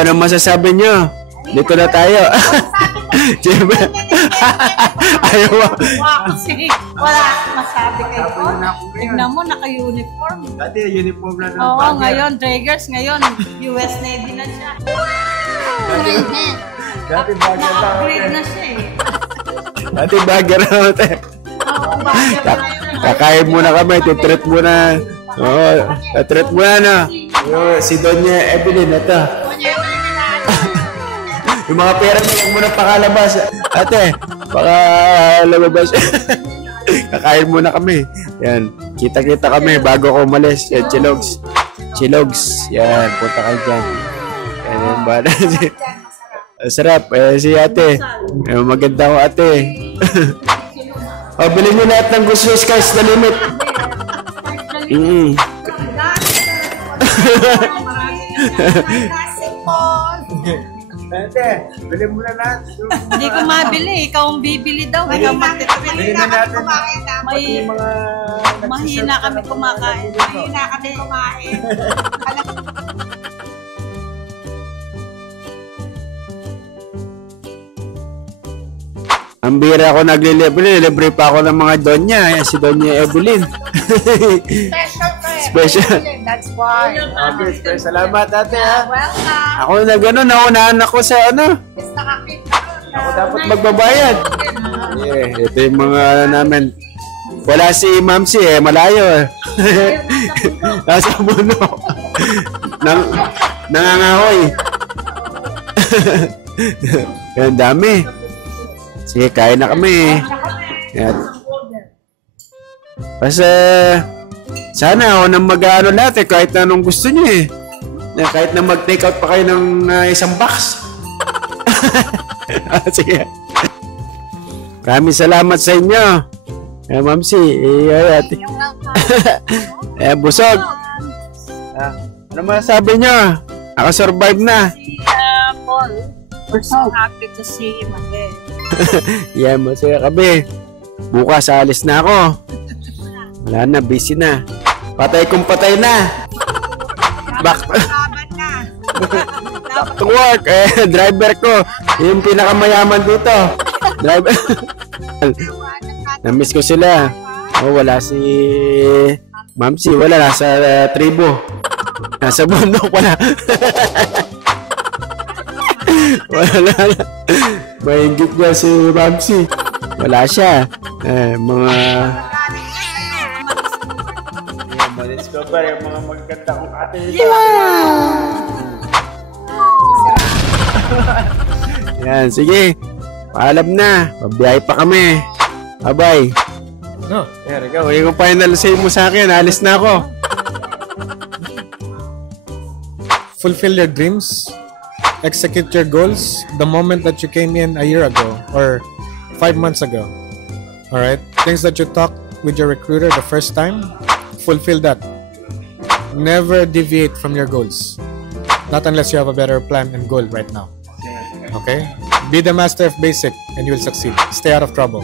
ano masasabi nyo? Dito na tayo. Siyempre. Ayaw mo. Kasi wala akong masabi kayo. Tignan mo, naka-uniform. Dati, uniform na ng Oo, ngayon, Draggers, ngayon, US Navy na siya. Dati bagger lang. Na-upgrade na siya eh. Dati bagger lang. Oo, bagger na yun. Kakain muna kami, titreat muna. Oo, titreat muna na. Si Doña Evelyn, ito. Yung mga pera mo, huwag mo na pakalabas. Ate, pakalabas. Kakain muna kami. Yan, kita-kita kami bago ko umalis. Yan, Chilogs. Chilogs. Yan, punta kayo dyan. Yan, yan ba? Sarap. Si ate. Maganda ko ate. Bilhin nyo lahat ng gusto. Sky's the limit. Ate, bilhin mo na lahat. Hindi ko mabili. Ikaw ang bibili daw. Ikaw magtitipid. Bilhin na natin. Mahina kami kumakain. Mahina kami kumain. Ang bira ako naglilibre pa ako ng mga Donya. Yan, si Doña Evelyn. Special. That's why. Okay, salamat ate ha. Welcome. Ako na gano'n, naunahan ako sa ano. Just nakakita. Ako dapat magbabayad. Yeah, ito yung mga namin. Wala si Mamsi malayo eh. Nasa mundo. Nangangahoy. Yan, dami. Sige, kain na kami. Yan. Kasi, sana ako nang mag-ano lahat kahit na anong gusto niyo eh. Kahit na mag-take out pa kayo ng isang box. Sige. Maraming salamat sa inyo. Mamsi, ate. Busog. Ano masasabi nyo? Nakasurvive na. Si Paul, we're so happy to see him again. Yan, masaya kami. Bukas, alis na ako. Wala na, busy na. Patay kung patay na. Back to work. Driver ko. Yung pinakamayaman dito. Driver. Namiss ko sila. Wala si Mamsi. Wala, nasa tribo. Nasa bundok wala. Wala na. Mahigit niya si Mamsi. Wala siya. Mga ma-discover yung mga magaganda kong ate nito. Yan, sige. Paalam na. Pabiyahe pa kami. Bye-bye. No. There you go. Yung final say mo sa akin. Alis na ako. Fulfill your dreams. Execute your goals the moment that you came in a year ago or 5 months ago. Alright? Things that you talked with your recruiter the first time, fulfill that. Never deviate from your goals. Not unless you have a better plan and goal right now. Okay? Be the master of basic and you will succeed. Stay out of trouble.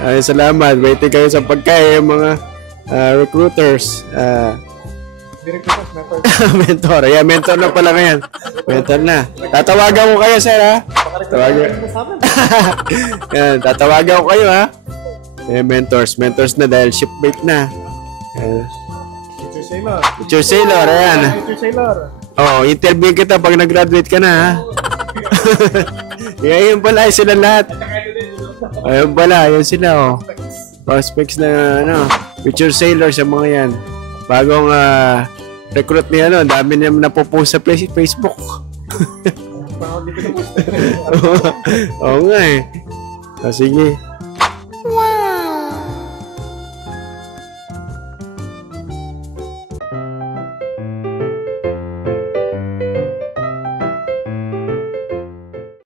Ay, salamat. Waiting kayo sa pagkain mga recruiters. Mentor. Yeah, mentor na pala ngayon. Mentor na. Tatawagan ko kayo, sir, ha? Yan, tatawagan ko kayo, ha? Mentors. Mentors na dahil shipmate na. Teacher Sailor. Teacher Sailor, ayan. Teacher Sailor. Oh, interview kita pag nag-graduate ka na, ha? Ayun pala, sila lahat. Ayun pala, ayun sila, oh. Prospects na, ano, Future Sailor sa mga yan. Bagong recruit niya, ano, dami niya napopost sa Facebook. Oo nga eh. Sige.